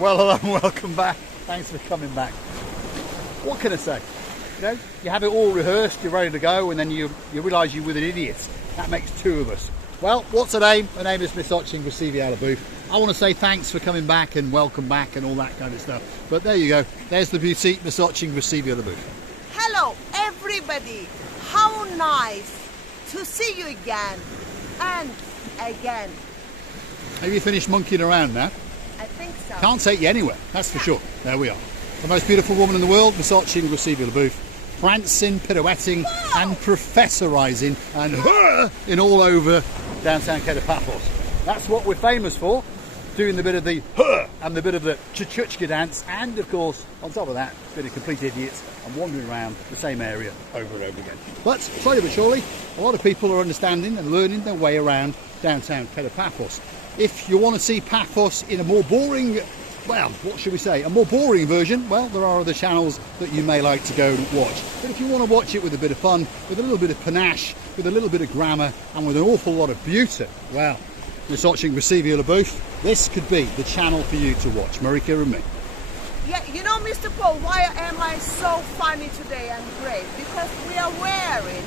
Well, hello and welcome back. Thanks for coming back. What can I say? You know, you have it all rehearsed, you're ready to go, and then you realise you're with an idiot. That makes two of us. Well, what's her name? Her name is Miss Cyprus out of booth. I want to say thanks for coming back and welcome back and all that kind of stuff. But there you go. There's the beauty, Miss Cyprus out of booth. Hello, everybody. How nice to see you again and again. Have you finished monkeying around now? I think so. Can't take you anywhere, that's for sure. There we are. The most beautiful woman in the world, Miss Cyprus out of booth. Prancing, pirouetting and professorising and in all over downtown Kato Paphos. That's what we're famous for, doing the bit of the and the bit of the chuchka dance, and of course on top of that, a bit of complete idiots and wandering around the same area over and over again. But slowly but surely, a lot of people are understanding and learning their way around downtown Kato Paphos. If you want to see Paphos in a more boring, well, what should we say, a more boring version, well, there are other channels that you may like to go and watch. But if you want to watch it with a bit of fun, with a little bit of panache, with a little bit of grammar, and with an awful lot of beauty, well, Miss watching Versace the booth, this could be the channel for you to watch, Marika and me. Yeah, you know, Mr. Paul, why am I so funny today and great? Because we are wearing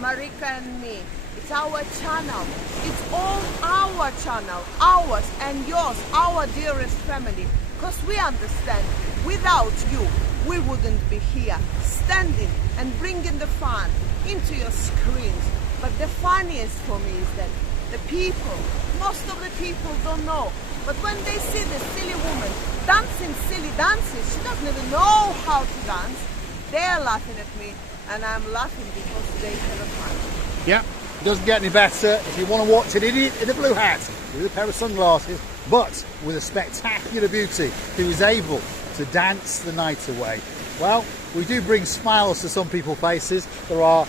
Marika and me. It's our channel. It's all our channel, ours and yours, our dearest family. Because we understand, without you, we wouldn't be here, standing and bringing the fun into your screens. But the funniest for me is that the people, most of the people don't know. But when they see this silly woman dancing silly dances, she doesn't even know how to dance, they're laughing at me and I'm laughing because they have a fun. Yeah. It doesn't get any better if you want to watch an idiot in a blue hat with a pair of sunglasses, but with a spectacular beauty who is able to dance the night away. Well, we do bring smiles to some people's faces. There are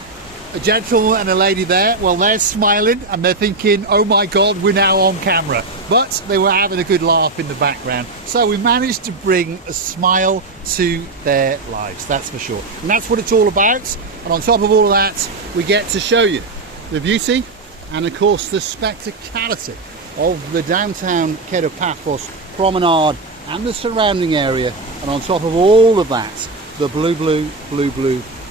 a gentleman and a lady there. Well, they're smiling and they're thinking, oh my God, we're now on camera. But they were having a good laugh in the background. So we managed to bring a smile to their lives, that's for sure. And that's what it's all about. And on top of all of that, we get to show you the beauty and of course the spectacality of the downtown Kato Paphos Promenade and the surrounding area, and on top of all of that, the blue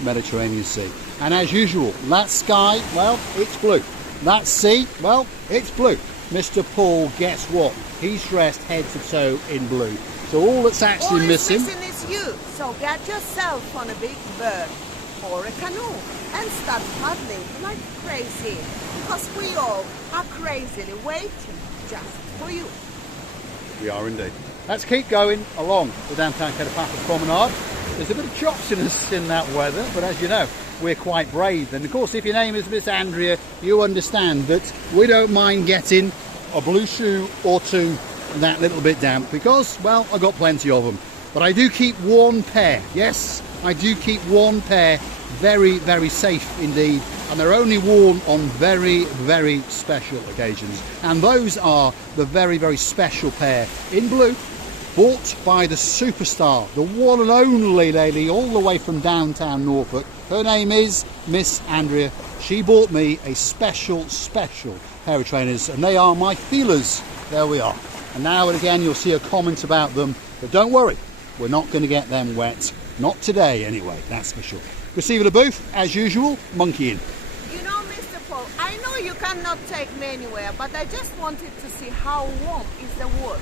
Mediterranean Sea. And as usual, that sky, well, it's blue. That sea, well, it's blue. Mr. Paul, guess what? He's dressed head to toe in blue. So all that's actually missing is you. So get yourself on a big bird or a canoe and start paddling like crazy, because we all are crazily waiting just for you. We are indeed. Let's keep going along the downtown Kato Paphos Promenade. There's a bit of chopsiness in that weather, but as you know, we're quite brave. And of course, if your name is Miss Andrea, you understand that we don't mind getting a blue shoe or two that little bit damp, because, well, I've got plenty of them. But I do keep one pair. Yes, I do keep one pair very, very safe indeed, and they're only worn on very, very special occasions. And those are the very, very special pair in blue, bought by the superstar, the one and only lady all the way from downtown Norfolk. Her name is Miss Andrea. She bought me a special pair of trainers, and they are my feelers. There we are. And now and again you'll see a comment about them, but don't worry, we're not going to get them wet. Not today anyway, that's for sure. Receiver the booth, as usual, monkeying. You know, Mr. Paul, I know you cannot take me anywhere, but I just wanted to see how warm is the wood.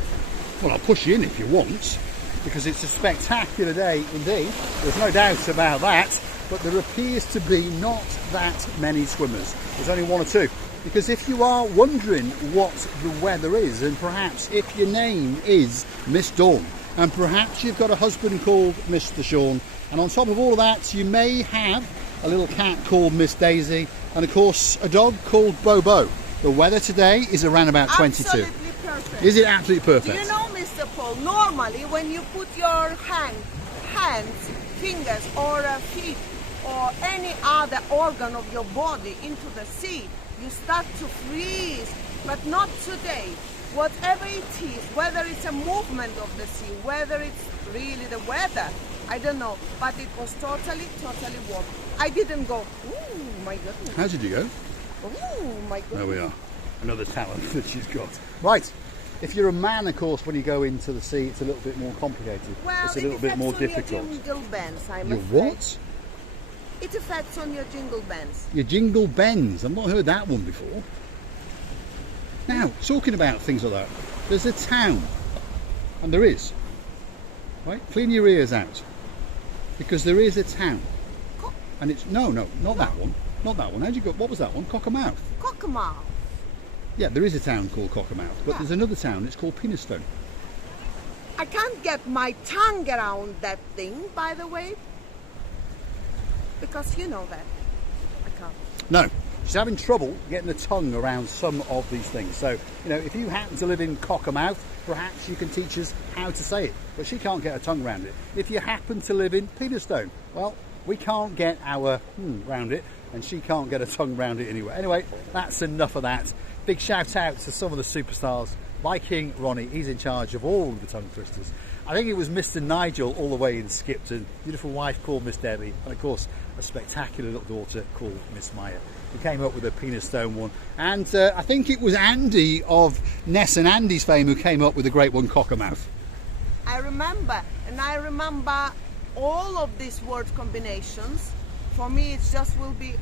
Well, I'll push you in if you want, because it's a spectacular day indeed. There's no doubt about that, but there appears to be not that many swimmers. There's only one or two. Because if you are wondering what the weather is, and perhaps if your name is Miss Dawn, and perhaps you've got a husband called Mr. Sean, and on top of all of that, you may have a little cat called Miss Daisy, and of course a dog called Bobo. The weather today is around about 22. Absolutely perfect. Is it absolutely perfect? Do you know, Mr. Paul, normally when you put your hands, fingers or feet or any other organ of your body into the sea, you start to freeze, but not today. Whatever it is, whether it's a movement of the sea, whether it's really the weather, I don't know, but it was totally warm. I didn't go, ooh, my goodness. How did you go? Ooh, my goodness. There we are. Another talent that she's got. Right, If you're a man, of course, when you go into the sea, it's a little bit more complicated. Well, it's a little bit more difficult. Your jingle bells, I'm Your afraid. what? It affects on your jingle bells. Your jingle bends. I've not heard that one before. Now, talking about things like that, there's a town, and there is, right? Clean your ears out, because there is a town, and it's not that one, not that one. How'd you go? What was that one? Cockermouth. Cockermouth. Yeah, there is a town called Cockermouth, but there's another town. It's called Penistone. I can't get my tongue around that thing, by the way, because you know that I can't. No. She's having trouble getting the tongue around some of these things. So, if you happen to live in Cockermouth, perhaps you can teach us how to say it. But she can't get her tongue around it. If you happen to live in Penistone, well, we can't get our round it, and she can't get her tongue around it anyway. Anyway, that's enough of that. Big shout out to some of the superstars. Viking Ronnie, he's in charge of all of the tongue twisters. I think it was Mr. Nigel all the way in Skipton, beautiful wife called Miss Debbie, and of course a spectacular little daughter called Miss Maya, who came up with the Penistone one. And I think it was Andy of Ness and Andy's fame who came up with the great one, Cockermouth. I remember, and I remember all of these word combinations. For me, it just will be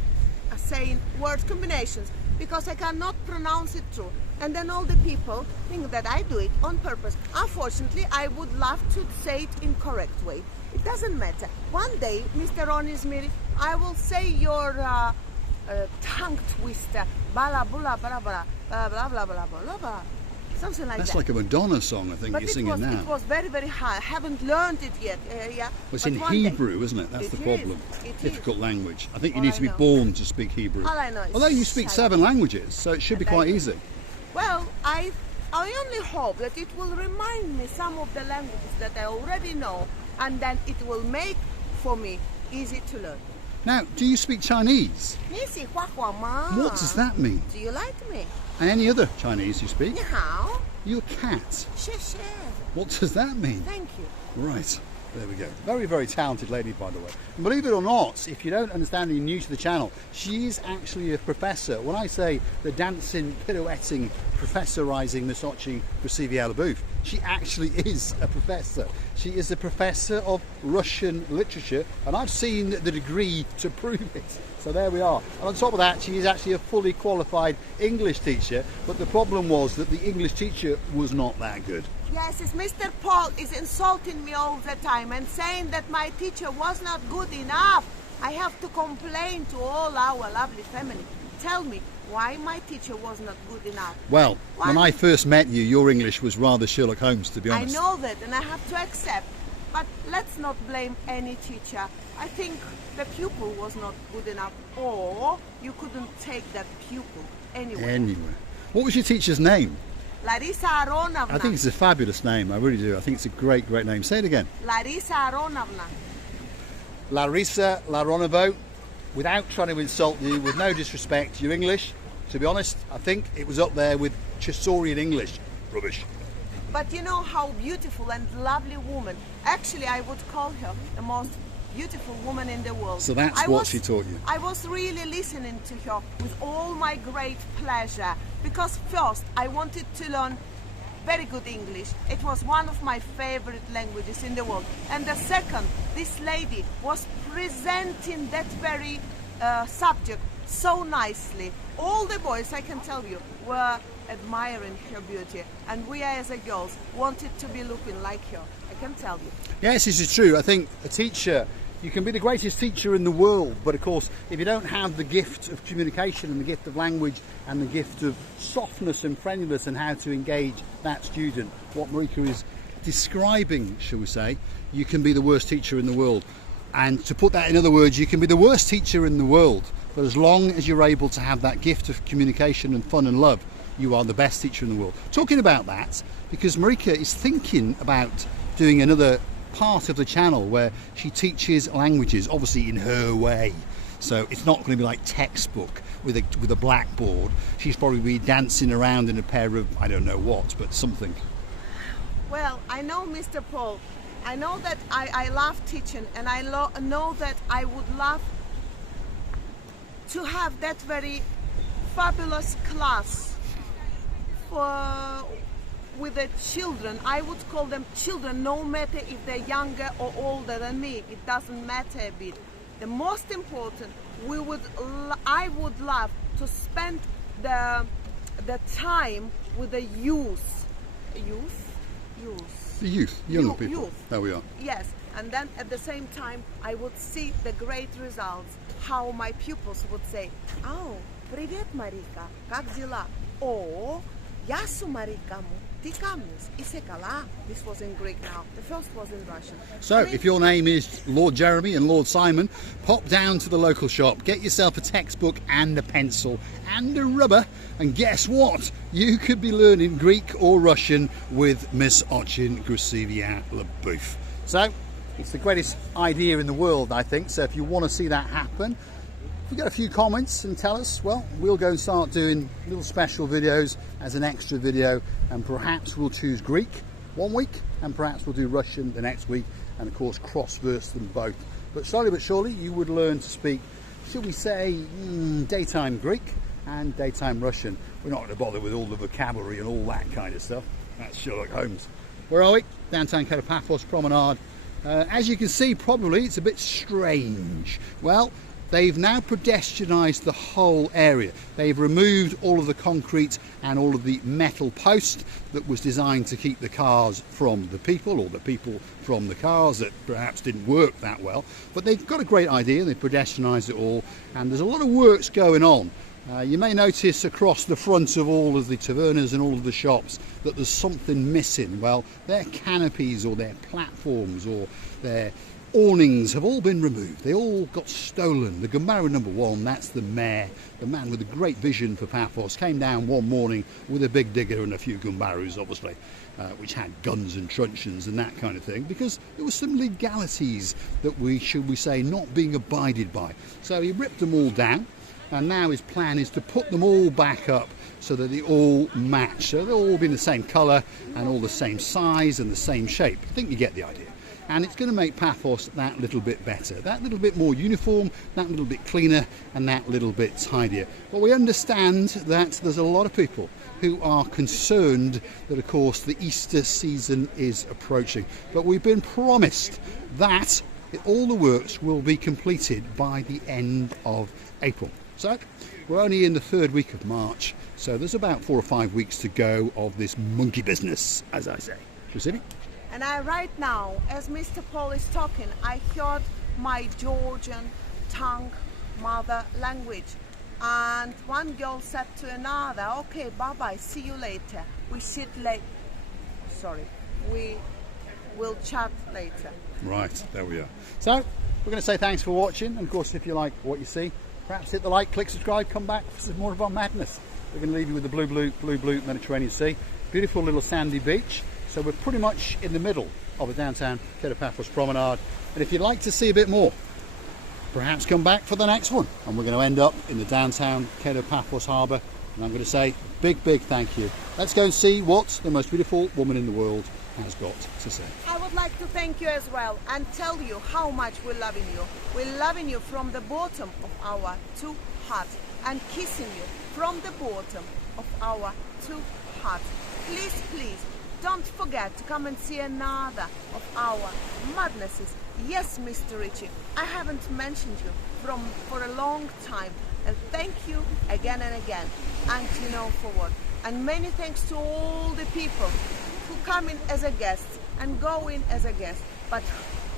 saying word combinations, because I cannot pronounce it true. And then all the people think that I do it on purpose. Unfortunately, I would love to say it in correct way. It doesn't matter. One day, Mr. Ronnie Smith, I will say your tongue twister, bala bula bala bala bla bla bla bla bla bla, something like that. That's like a Madonna song, I think you're singing now. It was very, very hard. I haven't learned it yet. Well, it's in Hebrew, isn't it? That's the problem. Difficult language. I think you need to be born to speak Hebrew. All I know is although you speak 7 languages, so it should be quite easy. Well, I only hope that it will remind me some of the languages that I already know, and then it will make for me easy to learn. Now, do you speak Chinese? What does that mean? Do you like me? And any other Chinese you speak? 你好. You're a cat. 谢谢. What does that mean? Thank you. Right. There we go. Very, very talented lady, by the way. And believe it or not, if you don't understand and you're new to the channel, she is actually a professor. When I say the dancing, pirouetting, professorising Versace Versace booth, she actually is a professor. She is a professor of Russian literature, and I've seen the degree to prove it. So there we are. And on top of that, she is actually a fully qualified English teacher, but the problem was that the English teacher was not that good. Yes, it's Mr. Paul is insulting me all the time and saying that my teacher was not good enough. I have to complain to all our lovely family. Tell me why my teacher was not good enough. Well, when I first met you, your English was rather Sherlock Holmes, to be honest. I know that, and I have to accept. But let's not blame any teacher. I think the pupil was not good enough, or you couldn't take that pupil anywhere. Anywhere. What was your teacher's name? Larissa Aronovna. I think it's a fabulous name, I really do. I think it's a great, great name. Say it again. Larissa Aronovna. Larissa Laronovo. Without trying to insult you, with no disrespect, your English, to be honest, I think it was up there with Chaucerian English. Rubbish. But you know how beautiful and lovely woman. Actually, I would call her the most beautiful woman in the world. So that's what she taught you. I was really listening to her with all my great pleasure, because first I wanted to learn very good English. It was one of my favorite languages in the world. And the second, this lady was presenting that very subject so nicely. All the boys, I can tell you, were admiring her beauty, and we as a girls wanted to be looking like her. I can tell you. Yes, this is true. I think a teacher, you can be the greatest teacher in the world, but of course, if you don't have the gift of communication and the gift of language and the gift of softness and friendliness and how to engage that student, what Marika is describing, shall we say, you can be the worst teacher in the world. And to put that in other words, you can be the worst teacher in the world, but as long as you're able to have that gift of communication and fun and love, you are the best teacher in the world. Talking about that, because Marika is thinking about doing another part of the channel where she teaches languages, obviously in her way. So it's not going to be like textbook with a blackboard. She's probably be dancing around in a pair of, I don't know what, but something. Well, I know, Mr. Paul, I know that I love teaching, and I know that I would love to have that very fabulous class for with the children. I would call them children, no matter if they're younger or older than me. It doesn't matter a bit. The most important, I would love to spend the time with the youth. The youth, younger people. Youth. There we are. Yes, and then at the same time, I would see the great results. How my pupils would say, "Oh, привет, Marika, как дела?" Or, "Я су Marika mu, ty kamis, ise kala." This was in Greek now. The first was in Russian. So, if your name is Lord Jeremy and Lord Simon, pop down to the local shop, get yourself a textbook and a pencil and a rubber, and guess what? You could be learning Greek or Russian with Miss Ochin Grusivia Labouf. So, it's the greatest idea in the world, I think. So, if you want to see that happen, if you get a few comments and tell us, well, we'll go and start doing little special videos as an extra video, and perhaps we'll choose Greek one week and perhaps we'll do Russian the next week, and of course cross-verse them both. But slowly but surely you would learn to speak, should we say, daytime Greek and daytime Russian. We're not going to bother with all the vocabulary and all that kind of stuff. That's Sherlock Holmes. Where are we? Downtown Kato Paphos Promenade. As you can see, probably it's a bit strange. Well, they've now pedestrianised the whole area. They've removed all of the concrete and all of the metal post that was designed to keep the cars from the people, or the people from the cars, that perhaps didn't work that well. But they've got a great idea, they've pedestrianised it all, and there's a lot of works going on. You may notice across the front of all of the tavernas and all of the shops that there's something missing. Well, their canopies or their platforms or their awnings have all been removed. They all got stolen. The Gomara #1, that's the mayor, the man with a great vision for Paphos, came down one morning with a big digger and a few Gombarus, obviously, which had guns and truncheons and that kind of thing, because there were some legalities that should we say, not being abided by. So he ripped them all down, and now his plan is to put them all back up so that they all match. So they'll all be in the same colour and all the same size and the same shape. I think you get the idea. And it's going to make Paphos that little bit better, that little bit more uniform, that little bit cleaner, and that little bit tidier. But we understand that there's a lot of people who are concerned that, of course, the Easter season is approaching. But we've been promised that all the works will be completed by the end of April. So we're only in the 3rd week of March, so there's about 4 or 5 weeks to go of this monkey business, as I say. Receiving? And right now, as Mr. Paul is talking, I heard my Georgian tongue mother language. And one girl said to another, "Okay, bye-bye, see you later. We will chat later." Right, there we are. So, we're going to say thanks for watching. And of course, if you like what you see, perhaps hit the like, click subscribe, come back for some more of our madness. We're going to leave you with the blue Mediterranean Sea. Beautiful little sandy beach. So we're pretty much in the middle of the downtown Kato Paphos Promenade. And if you'd like to see a bit more, perhaps come back for the next one. And we're going to end up in the downtown Kato Paphos Harbour. And I'm going to say big thank you. Let's go and see what the most beautiful woman in the world has got to say. I would like to thank you as well and tell you how much we're loving you. We're loving you from the bottom of our 2 hearts and kissing you from the bottom of our 2 hearts. Please, don't forget to come and see another of our madnesses. Yes, Mr. Richie, I haven't mentioned you for a long time, and thank you again and again. And you know for what. And many thanks to all the people who come in as a guest and go in as a guest. But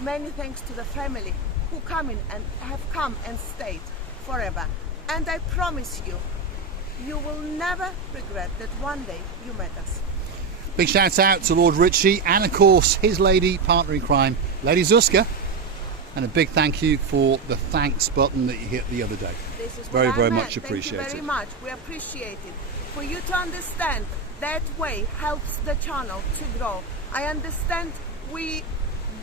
many thanks to the family who come in and have come and stayed forever. And I promise you, you will never regret that one day you met us. Big shout out to Lord Richie and of course his lady partner in crime, Lady Zuska, and a big thank you for the thanks button that you hit the other day. This is very much appreciated. Thank you very much. We appreciate it. For you to understand that way helps the channel to grow. I understand we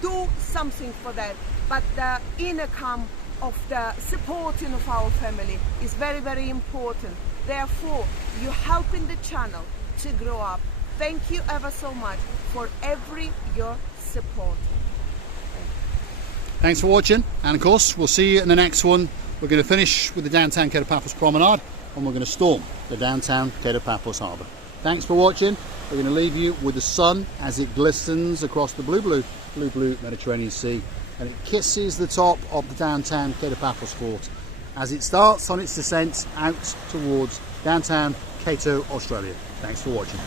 do something for that, but the income of the supporting of our family is very important. Therefore, you're helping the channel to grow up. Thank you ever so much for your support. Thanks for watching, and of course we'll see you in the next one. We're going to finish with the downtown Kato Paphos Promenade, and we're going to storm the downtown Kato Paphos Harbour. Thanks for watching. We're going to leave you with the sun as it glistens across the blue Mediterranean Sea, and it kisses the top of the downtown Kato Paphos fort as it starts on its descent out towards downtown Kato, Australia. Thanks for watching.